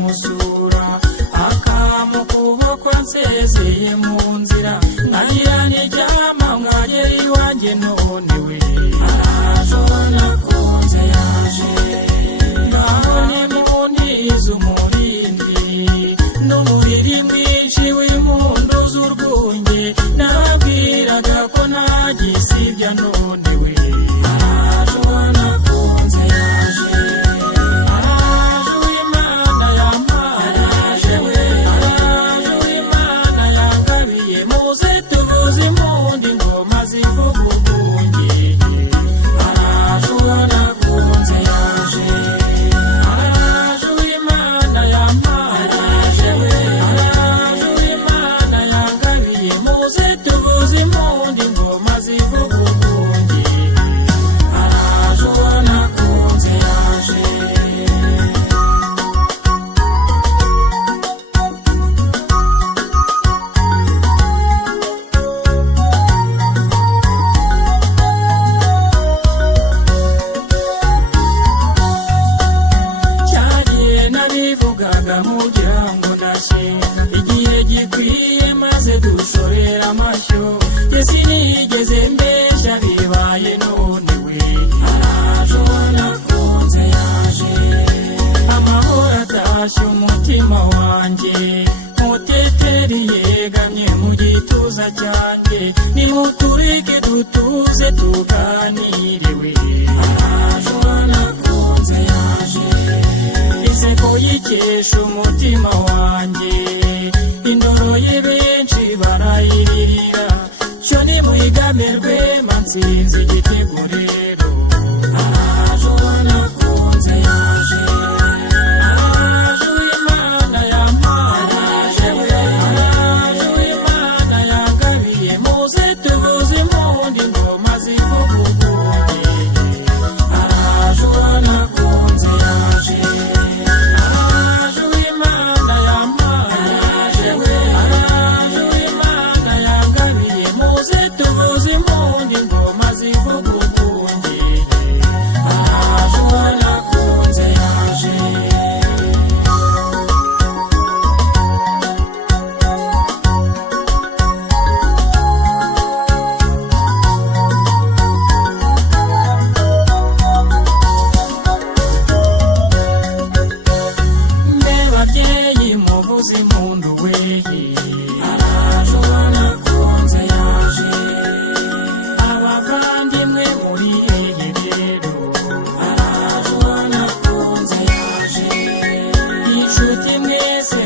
musura akamukuboko nsezeye mu nzira nkagira n'iryama mwagera iwanjye none we araje nakunze yaje naho nimuntiza umurindi n'umuriri mwinshi w'impundu z'urwunge nababwiraga ko ntagisibya none we araje nakunze yaje araje w'Imana yampaye araje we araje w'Imana yangabiye muze tuvuze impundu ingoma zivuga urwunge araje nakunze yaje araje w'Imana yampaye araje we araje w'Imana yangabiye muze tuvuze impundu ingoma zivuga urwunge araje nakunze yaje cyariye nabivugaga mugira ngo nashinga igihe gikwiye maze dushorera amashyo yesi nigeze mbeshya bibaye none we araje nakunze yaje amahoro atashye umutima wanjye muteteri yegamye mu gituza cyanjye nimutureke dutuze tuganire we araje nakunze yaje inseko yikesha umutima wanjye indoro ye benshi barayiririra cyo nimuyigamirwe mansinzi igitego rero araje nakunze yaje araje w'Imana yampaye araje we araje w'Imana yangabiye muze tuvuze impundu ingoma zivuga urwunge araje nakunze yaje araje w'Imana yampaye araje we araje w'Imana yangabiye muze tuvuze impundu ingoma zivuga urwunge araje nakunze yaje mbe babyeyi muvuze impundu we araje nakunze yaje abavandimwe muri hehe rero araje nakunze yaje inshuti mwese